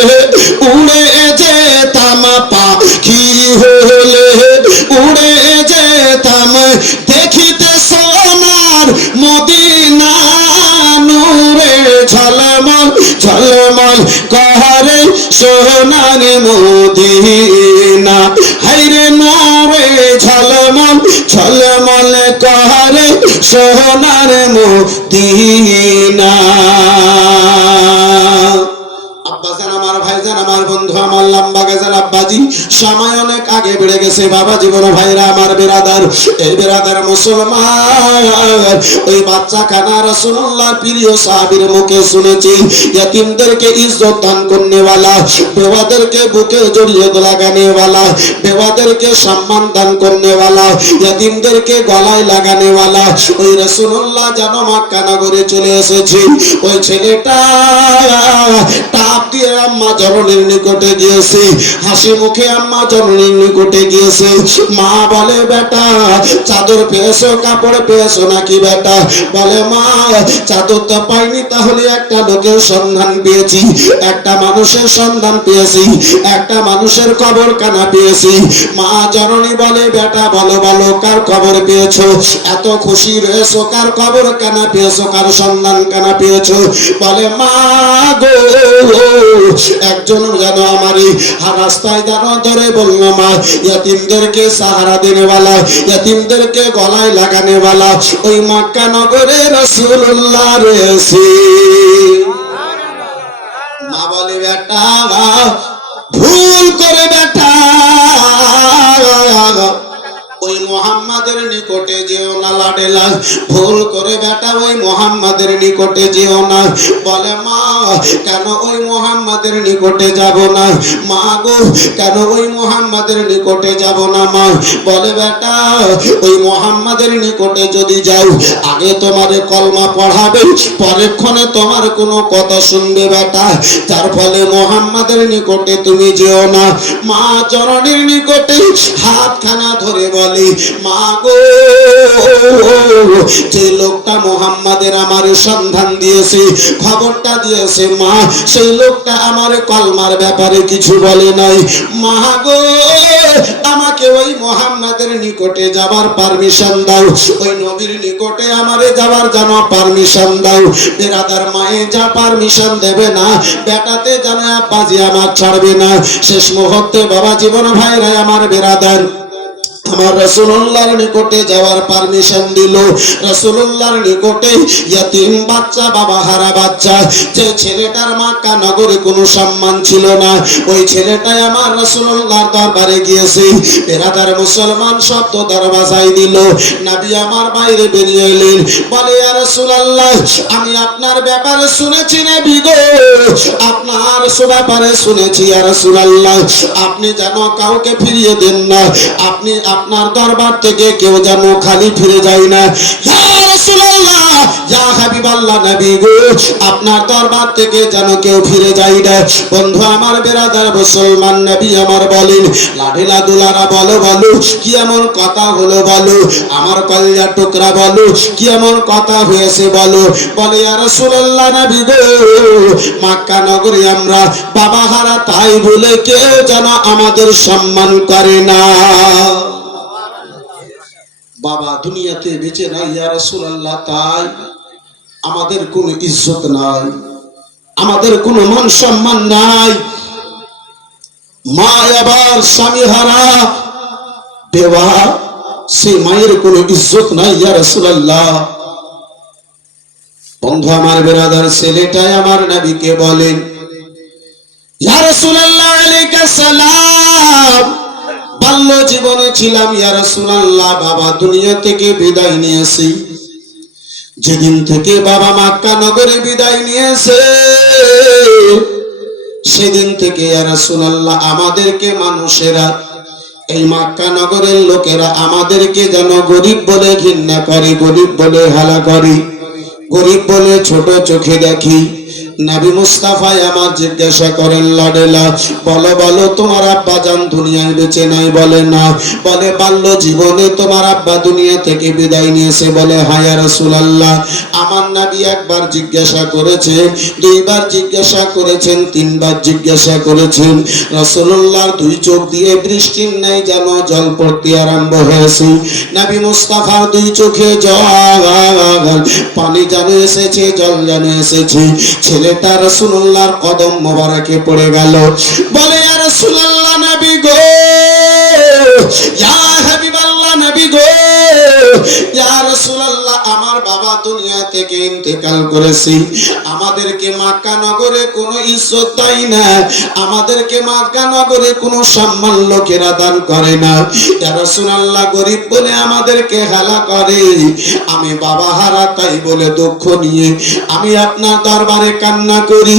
উড়ে যেতাম, পাখি হলে উড়ে যেতাম, দেখিতে সোনার মদিনা, নূরে ঝলমল ঝলমল করে সোনার মদিনা। হায়রে নূরে ঝলমল ঝলমল করে সোনার মদিনা। আব্বাজান আমার, ভাইজান আমার, বন্ধু আমার, লম্বা গেজাল আব্বাজি, সময় অনেক আগে বেড়ে গেছে বাবা জীবন, ভাইরা আমার, বেরাদার, এই বেরাদার মুসলমান, ওই বাচ্চা খানা রাসূলুল্লাহর প্রিয় সাহাবীর মুখে শুনেছি, ইতিমদেরকে ইজ্জত দান করনেওয়ালা, বেওয়াদেরকে বুকে জড়িয়ে লাগানেওয়ালা, বেওয়াদেরকে সম্মান দান করনেওয়ালা, ইতিমদেরকে গলায় লাগানেওয়ালা ওই রাসূলুল্লাহ যেন মক্কা নগরে চলে এসেছে। ওই ছেলেটা টাপ দিয়ে আম্মা জননীর নিকটে গিয়েছে, হাসি মুখে আম্মা জননীর নিকটে গিয়েছে। মা বলে, বেটা চাদর পেয়েছো, কাপড় পেয়েছো নাকি? বেটা বলে, মা চাদর তো পাইনি, তাহলে একটা লোকের সন্ধান পেয়েছি, একটা মানুষের সন্ধান পেয়েছি, একটা মানুষের কবর কানা পেয়েছি। মা জননী বলে, বেটা বলো বলো কার কবর পেয়েছো? এত খুশি রয়েছো, কার কবর কানা পেয়েছো, কার সন্ধান কানা পেয়েছো? বলে, মা গো একজন যেন আমারই রাস্তায় যেন ধরে বলল, মা ইতিমদেরকে সাহারা দেনেওয়ালা, ইতিমদেরকে গলায় লাগানেওয়ালা ওই মক্কা নগরে রাসূলুল্লাহ রয়েছে। মা বলে, বেটা ভুল করে বেটা ওই মুহাম্মাদের নিকটে যেও না, লাডেলা ভুল করে বেটা ওই মুহাম্মাদের নিকটে যেও না। বলে, মা কেন ওই মুহাম্মাদের নিকটে যাব না? মা গো কেন ওই মুহাম্মাদের নিকটে যাব না? মা বলে, বেটা ওই মুহাম্মাদের নিকটে যদি যাও, আগে তোমারে কলমা পড়াবে, পরেক্ষণে তোমার কোনো কথা শুনবে বেটা, তার ফলে মুহাম্মাদের নিকটে তুমি যেও না। মা চরণের নিকটে হাতখানা ধরে বলে, মা গো যে লোকটা মুহাম্মাদের আমার সন্ধান দিয়েছে, খবরটা দিয়েছে, মা সেই লোকটা আমার কলমার ব্যাপারে কিছু বলে নাই। মা গো আমাকে ওই মুহাম্মাদের নিকটে যাবার পারমিশন দাও, ওই নবীর নিকটে আমারে যাবার যেন পারমিশন দাও। বেরাদার মায়ে যা পারমিশন দেবে না, বেটাতে যেন আব্বাজি আমার ছাড়বে না। শেষ মুহূর্তে বাবা জীবন ভাইরা আমার, বেরাদার আমার রাসূলুল্লাহর নিকটে যাওয়ার পারমিশন দিল। রাসূলুল্লাহর নিকটে ইয়াতীম বাচ্চা, বাবা হারা বাচ্চা, যে ছেলেটার মক্কা নগরে কোনো সম্মান ছিল না, ওই ছেলেটাই আমার রাসূলুল্লাহর দরবারে গিয়েছে। বেরাদার মুসলমান শব্দ দরওয়াজায় দিল। নবী আমার বাইরে বেরিয়ে এলেন, বলে ইয়া রাসূলুল্লাহ, আমি আপনার ব্যাপারে শুনেছি নবী গো, আপনার ব্যাপারে শুনেছি ইয়া রাসূলুল্লাহ, আপনি যেন কাউকে ফিরিয়ে দেন না, আপনি আপনার দরবার থেকে কেউ যেন খালি ফিরে যায় না। ইয়া রাসূলুল্লাহ, ইয়া হাবিবাল্লাহ, নবী গো, আপনার দরবার থেকে যেন কেউ ফিরে যায় না। বন্ধু আমার, বেরাদার মুসলমান, নবী আমার বলেন, লাডিলা দুলারা, বলো বলো কি এমন কথা হলো বলো, আমার কলিজার টুকরা বলো কি এমন কথা হয়েছে বলো। বলে ইয়া রাসূলুল্লাহ, নবী গো, মক্কা নগরে আমরা বাবা হারা, তাই বলে কেউ যেন আমাদের সম্মান করে না। বাবা দুনিয়াতে বেঁচে নাই ইয়া রাসূলুল্লাহ, তাই আমাদের কোনো ইজ্জত নাই, আমাদের কোনো মান সম্মান নাই। মা আবার স্বামী হারা বেওয়া, সেই মায়ের কোনো ইজ্জত নাই ইয়া রাসূলুল্লাহ। বন্ধু আমার, বেরাদার, ছেলেটাই আমার নবীকে বলেন, ইয়া রাসূলুল্লাহ আলাইহিস সালাম, বাল্য জীবনে ছিলাম ইয়া রাসূলুল্লাহ, বাবা দুনিয়া থেকে বিদায় নিয়েছি। যেদিন থেকে বাবা মক্কা নগরে বিদায় নিয়েছে, সেদিন থেকে ইয়া রাসূলুল্লাহ আমাদেরকে মানুষেরা, এই মক্কা নগরের লোকেরা আমাদেরকে যেন গরিব বলে ঘৃণা করে, গরিব বলে হেলা করে, গরিব বলে ছোট চোখে দেখি। নবী মুস্তাফা আমার জিজ্ঞাসা করেন, লাডেলা, বলো বলো তোমার আব্বা জান দুনিয়ায় বেঁচে নাই? বলে না। বলে বাল্য জীবনে তোমার আব্বা দুনিয়া থেকে বিদায় নিয়েছে? বলে হ্যাঁ ইয়া রাসূলুল্লাহ। আমার নবী একবার জিজ্ঞাসা করেছেন, দুইবার জিজ্ঞাসা করেছেন, তিনবার জিজ্ঞাসা করেছেন। রাসূলুল্লাহর দুই চোখ দিয়ে বৃষ্টির ন্যায় যেন জল পড়তে আরম্ভ হয়েছে। নবী মুস্তাফার দুই চোখে জল, পানি যেন এসেছে, জল যেন এসেছে। ছেলেটা রাসূলুল্লাহর কদম মোবারকে পড়ে গেল। বলে ইয়া রাসূলুল্লাহ, নবী গো, ইয়া হাবিবাল্লাহ, নবী গো, ইয়া রাসূলুল্লাহ, আমার বাবা দুনিয়া থেকে ইন্তেকাল করেছে। আমাদেরকে মক্কা নগরে কোনো ইজ্জত দেয় না, আমাদেরকে মক্কা নগরে কোনো সম্মান লোকেরা দান করে না। ইয়া রাসূলুল্লাহ, গরিব বলে আমাদেরকে হেলা করে। আমি বাবা হারা, তাই বলে দুঃখ নিয়ে আমি আপনার দরবারে কান্না করি।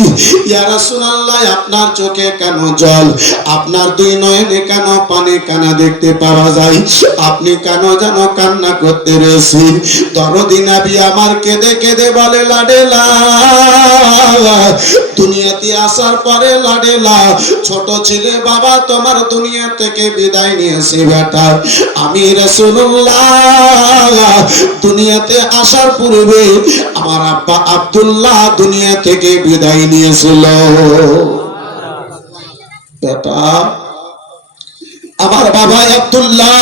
ইয়া রাসূলুল্লাহ, আপনার চোখে কেন জল, আপনার দুই নয়নে কেন পানি কানা দেখতে পাওয়া যায়? আপনি কেন যেন কান্না করতে রয়েছি? দরদি নবী আমার কেঁদে কেঁদে বলে, লাডেলা, দুনিয়াতে আসার পরে লাডেলা, ছোট ছিলে বাবা তোমার দুনিয়া থেকে বিদায় নিয়েছে বেটা। আমি রাসূলুল্লাহ দুনিয়াতে আসার পূর্বে আমার আব্বা আব্দুল্লাহ দুনিয়া থেকে বিদায় নিয়েছিল। বেটা, আমার বাবা আব্দুল্লাহ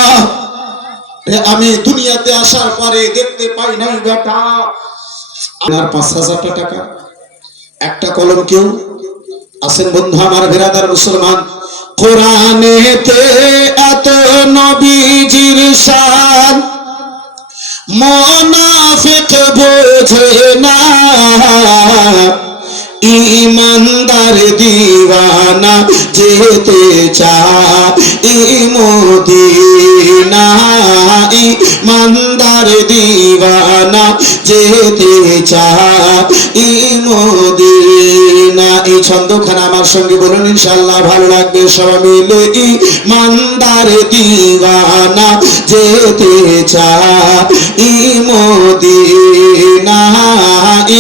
আমি দুনিয়াতে আসার পরে দেখতে পাই নাই বেটা। আপনার ৫,০০০ টাকা একটা কলম কেউ আছেন? বন্ধু আমার, বেরাদার মুসলমান, কোরআনেতে এত নবীজির শান মুনাফিক বোঝে না, ইমানদার দিওয়ানা যেতে চাই মদিনা, ইমানদার দিওয়ানা যেতে চাই মদিনা। এই ছন্দখানা আমার সঙ্গে বলুন ইনশাআল্লাহ, ভালো লাগবে সবাই মিলে। ইমানদার দিওয়ানা যেতে চাই মদিনা,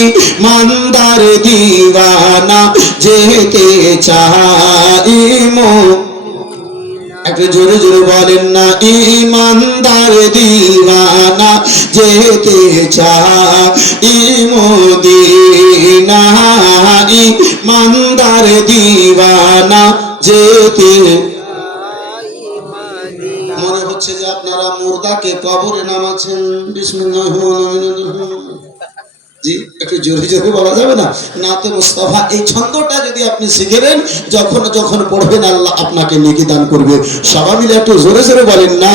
ইমানদার দিওয়ানা যেতে চাই একটু জোরে জোরে বলেন না, ইমানদার দিওয়ানা যেতে চাই মদিনা, ইমানদার দিওয়ানা যেতে। মনে হচ্ছে যে আপনারা মুর্দাকে কবরে নামাচ্ছেন। বিসমিল্লাহির রহমানির রহিম। জি একটু জোরে জোরে বলা যাবে না? নাতে মুস্তাফা এই ছন্দটা যদি আপনি শিখে নেন, যখন যখন পড়বেন আল্লাহ আপনাকে নেকি দান করবে। সবাই মিলে একটু জোরে জোরে বলেন না।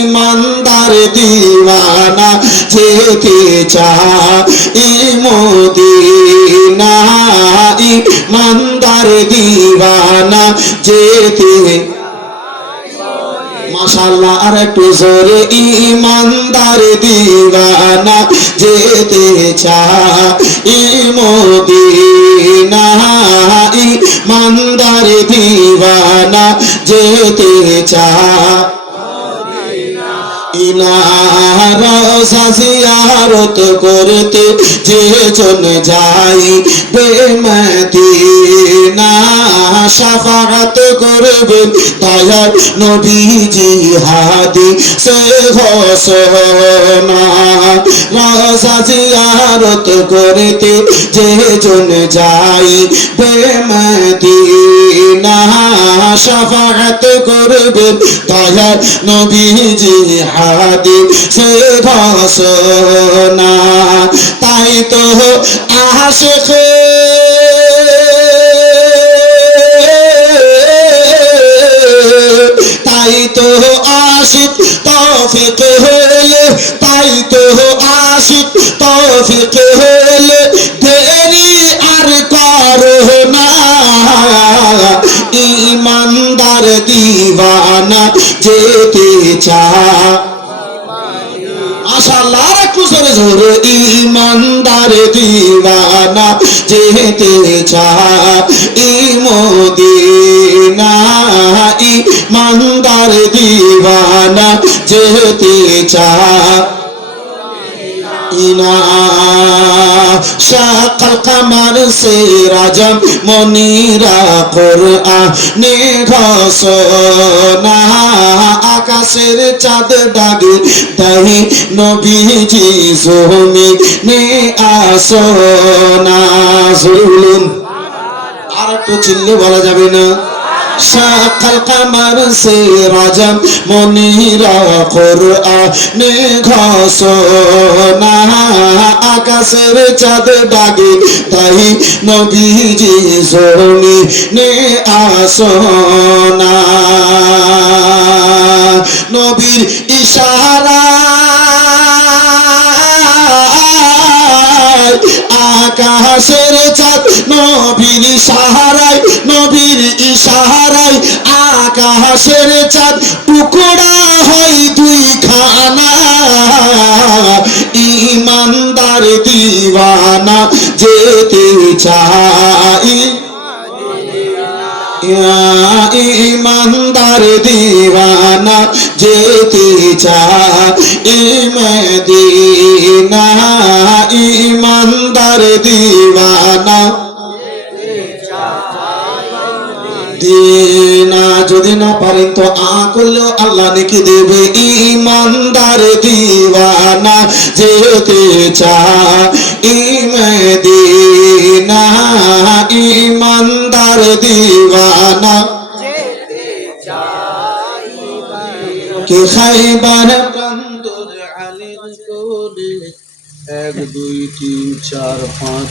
ইমানদার দিওয়ানা যেতে চাই মদিনা, ইমানদার দিওয়ানা যেতে, মাশাআল্লাহ আর একটু জোরে, ইমানদার দিওয়ানা যেতে চাই মদিনা, ইমানদার দিওয়ানা যেতে চাই রোজা জিয়ারত করতে যে জন যাই বেমদিনা, শাফাআত করবেন দয়ার নবীজি হাদিসে ঘোষণা। রোজা জিয়ারত করতে যে জন যাই বেমদিনা, শাফাআত করবেন দয়ার নবীজি হাদিসে ঘোষণা। তাই তো আশিক তাই তো আশিক তৌফিক হলে, তাই তো আশিক তৌফিক হলে দেরি আর করো না, ইমানদার দিওয়ানা যেতে চায়। মাশাআল্লাহ আর একটু জোরে জোরে, ইমানদার দিওয়ানা যেতে চাই মদিনা, ইমানদার দিওয়ানা যেতে চাই। শাকাল কামার সে রাজম মনিরা কোরআনে ঘোষণা, আকাশের চাঁদ ডাকে তাই নবীজি জমিনে আসনা। বলুন আর একটু চিল্লে বলা যাবে না? শাকাল কামার সে রাজম মনিরা কোরআনে ঘোষণা, আকাশের চাঁদ ডাকে তাই নবীজি জমিনে আসনা। নবীর ইশারা আকাশের চাঁদ, নবীর ইশারায়, নবীর ইশারায় আকাশের চাঁদ টুকরা হয় দুই খানা, ইমানদার দিওয়ানা যেতে চাই, ইমানদার দিওয়ানা যেতে চাই মদিনা, ইমানদার দিওয়ানা দিনা। যদি না পারেন তো আ করলেও আল্লাহ নেকি দেবে। ইমানদার দিওয়ানা যেতে চাই মদিনা, ইমানদার দিওয়ানা কে খাইবার প্রান্তর আলীর কোলে 1 2 3 4 5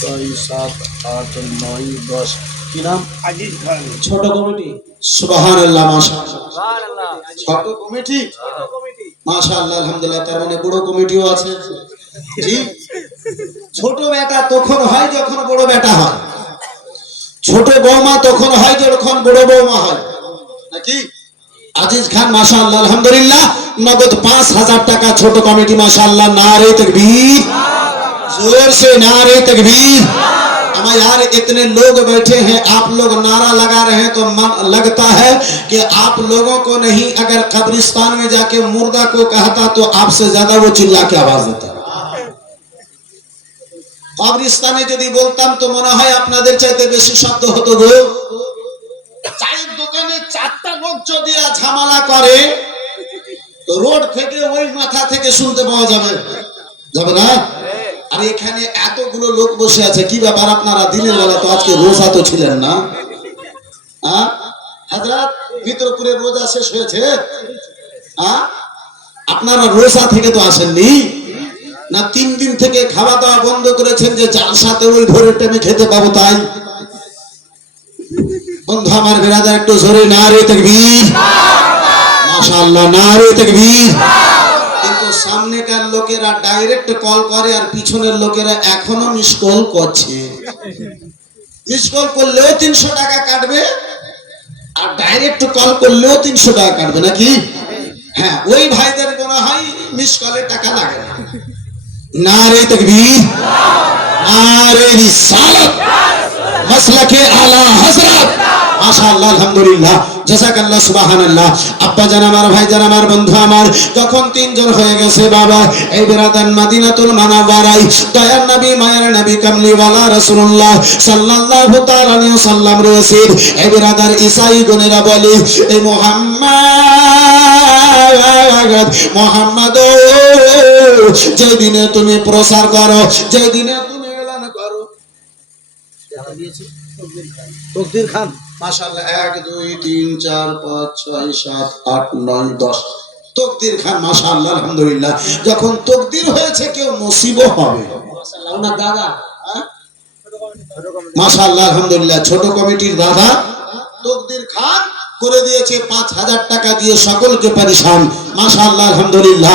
6 7 8 9 10। কি নাম? আজিজ খান। ছোট কমিটি। সুবহানাল্লাহ, মাশাআল্লাহ। ছোট কমিটি, মাশাআল্লাহ, আলহামদুলিল্লাহ। তার মানে বড় কমিটিও আছে। জি, ছোট বেটা তখন হয় যখন বড় বেটা হয়, ছোট বৌমা তখন হয় যখন বড় বৌমা হয়, নাকি? আজিজ খান মাশাআল্লাহ, আলহামদুলিল্লাহ। নগদ 5000 টাকা ছোট কমিটি, माशाअल्लाह। नारे तकबीर, जोर से नारे तकबीर। हमें यार इतने लोग बैठे हैं, आप लोग नारा लगा रहे हैं तो मन लगता है कि आप लोगों को नहीं, अगर कब्रिस्तान में जाके मुर्दा को कहता तो आपसे ज्यादा वो चिल्ला के आवाज देता। कब्रिस्ताने यदि बोलताम तो मने হয় আপনাদের চাইতে বেশি শব্দ হতো গো। চায়ের দোকানে 4টা লোক যদি ঝামেলা করে তো রোড থেকে ওই মাথা থেকে শুনতে পাওয়া যাবে, যাবে না? আর এখানে এতগুলো লোক বসে আছে, কি ব্যাপার আপনারা? দিনের বেলা তো আজকে রোজা তো ছিলেন না? হ্যাঁ হযরত, মিত্রপুরে রোজা শেষ হয়েছে, হ্যাঁ আপনারা রোজা থেকে তো আসেননি না 3 দিন থেকে খাওয়া দাওয়া বন্ধ করেছেন যে যার সাথে ওই ভোরের টাইমে খেতে পাবো তাই? বন্ধু আমার বিরাদার একটু জোরে নারে তাকবীর, মাশাআল্লাহ নারে তাকবীর। কিন্তু সামনেকার লোকেরা ডাইরেক্ট কল করে আর পিছনের লোকেরা এখনো মিস কল করছে। মিস কল করলেও 300 টাকা কাটবে আর ডাইরেক্ট কল করলেও 300 টাকা কাটবে নাকি? হ্যাঁ, ওই ভাইদের মনে হয় মিস কলের টাকা লাগে না। নারে তাকবীর, নারে রিসালাত, মাসলাকে আলা হযরত। মাশাআল্লাহ, আলহামদুলিল্লাহ, জাযাকাল্লাহ, সুবহানাল্লাহ। আব্বা জান আমার, ভাই জান আমার, বন্ধু আমার, যখন 3 জন হয়ে গেছে বাবা, এই বিরাদান মদিনাতুল মুনাওয়ারায় দয়ার নবী, মায়ের নবী, কামলিওয়ালা রাসূলুল্লাহ সাল্লাল্লাহু তাআলা আলাইহি ওয়াসাল্লাম রয়েছে। এই বিরাদার ঈসাই গুনেরা বলে, এই মুহাম্মদ যে দিনে তুমি প্রচার করো, যে দিনে তুমি এলান করো, তকদির খান, মাশাআল্লাহ, 1 2 3 4 5 6 7 8 9 10 তকদির খান, মাশাআল্লাহ, আলহামদুলিল্লাহ। যখন তকদির হয়েছে কেউ নসিব হবে, মাশাআল্লাহ। ওনার দাদা, মাশাআল্লাহ, আলহামদুলিল্লাহ, ছোট কমিটির দাদা তকদির খান করে দিয়েছে 5000 টাকা দিয়ে সকলকে পরিশান, মাশাআল্লাহ, আলহামদুলিল্লাহ।